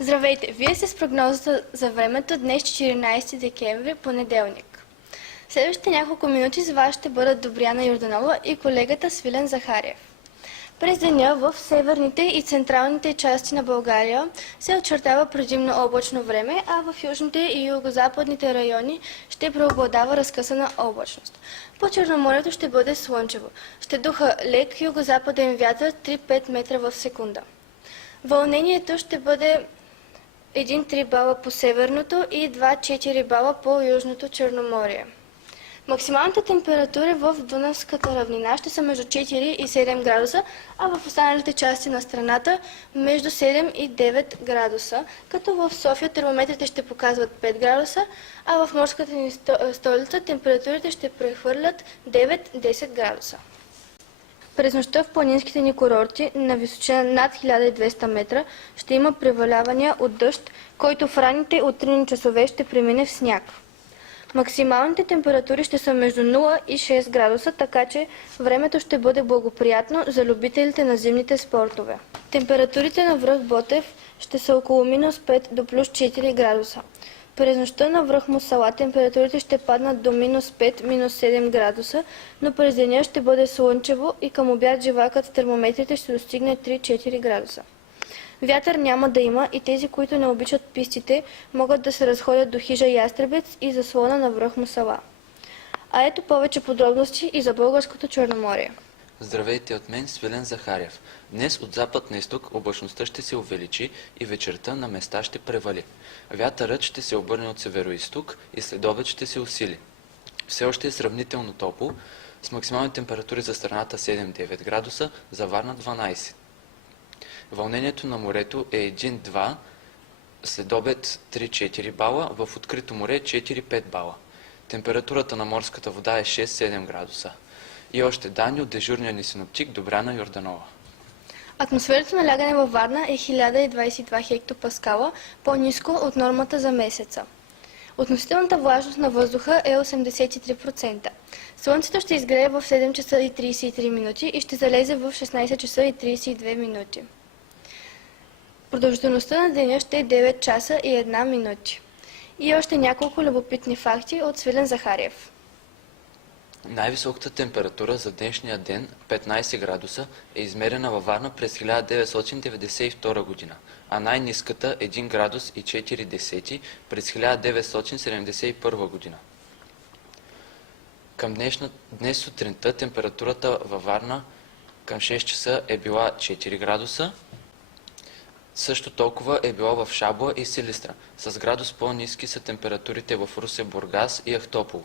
Здравейте! Вие сте с прогнозата за времето днес 14 декември, понеделник. Следващите няколко минути с вас ще бъдат Добряна Йорданова и колегата Свилен Захариев. През деня в северните и централните части на България се очертава предимно облачно време, а в южните и югозападните райони ще преобладава разкъсана облачност. По Черноморието ще бъде слънчево. Ще духа лек югозападен вятър 3-5 метра в секунда. Вълнението ще бъде 1-3 бала по северното и 2-4 бала по южното Черноморие. Максималната температура в Дунавската равнина ще са между 4 и 7 градуса, а в останалите части на страната между 7 и 9 градуса, като в София термометрите ще показват 5 градуса, а в морската ни столица температурите ще прехвърлят 9-10 градуса. През нощта в планинските ни курорти на височина над 1200 метра ще има превалявания от дъжд, който в ранните утринни часове ще премине в сняг. Максималните температури ще са между 0 и 6 градуса, така че времето ще бъде благоприятно за любителите на зимните спортове. Температурите на връх Ботев ще са около минус 5 до плюс 4 градуса. През нощта на връх Мусала температурите ще паднат до минус 5, минус 7 градуса, но през деня ще бъде слънчево и към обяд живакът с термометрите ще достигне 3-4 градуса. Вятър няма да има и тези, които не обичат пистите, могат да се разходят до хижа Ястребец и заслона на връх Мусала. А ето повече подробности и за българското Черноморие. Здравейте от мен, Свилен Захариев. Днес от запад на изток облачността ще се увеличи и вечерта на места ще превали. Вятърът ще се обърне от североизток и следобед ще се усили. Все още е сравнително топло, с максимални температури за страната 7-9 градуса, за Варна 12. Вълнението на морето е 1-2, следобед 3-4 бала, в открито море 4-5 бала. Температурата на морската вода е 6-7 градуса. И още данни от дежурния ни синоптик Добряна Йорданова. Атмосферното налягане във Варна е 1022 хектопаскала, по-ниско от нормата за месеца. Относителната влажност на въздуха е 83%. Слънцето ще изгрее в 7 часа и 33 минути и ще залезе в 16 часа и 32 минути. Продължителността на деня ще е 9 часа и 1 минути. И още няколко любопитни факти от Свилен Захариев. Най-високата температура за днешния ден, 15 градуса, е измерена във Варна през 1992 година, а най-ниската 1 градус и 4 десети през 1971 година. Към днес сутринта температурата във Варна към 6 часа е била 4 градуса, също толкова е било в Шабла и Силистра. С градус по-ниски са температурите в Русе, Бургас и Ахтопол.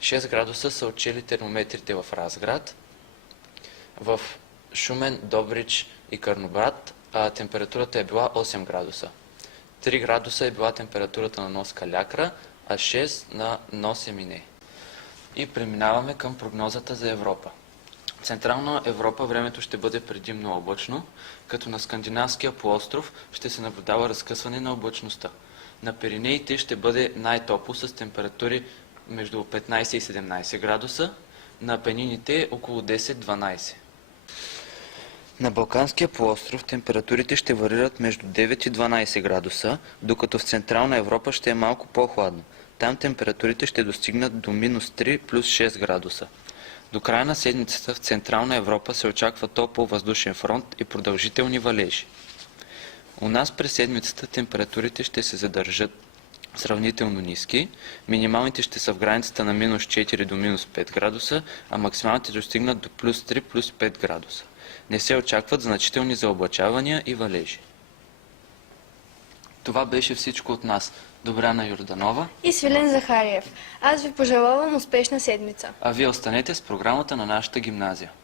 6 градуса са отчели термометрите в Разград. В Шумен, Добрич и Карнобрат температурата е била 8 градуса. 3 градуса е била температурата на нос Калякра, а 6 на нос Емине. И преминаваме към прогнозата за Европа. В Централна Европа времето ще бъде предимно облачно, като на Скандинавския полуостров ще се наблюдава разкъсване на облачността. На Пиренеите ще бъде най-топло с температури между 15 и 17 градуса, на Апенините около 10-12. На Балканския полуостров температурите ще варират между 9 и 12 градуса, докато в Централна Европа ще е малко по-хладно. Там температурите ще достигнат до минус 3 плюс 6 градуса. До края на седмицата в Централна Европа се очаква топъл въздушен фронт и продължителни валежи. У нас през седмицата температурите ще се задържат сравнително ниски, минималните ще са в границата на минус 4 до минус 5 градуса, а максималните достигнат до плюс 3 плюс 5 градуса. Не се очакват значителни заоблачавания и валежи. Това беше всичко от нас. Добряна Йорданова И Свилен Захариев. Аз ви пожелавам успешна седмица. А вие останете с програмата на нашата гимназия.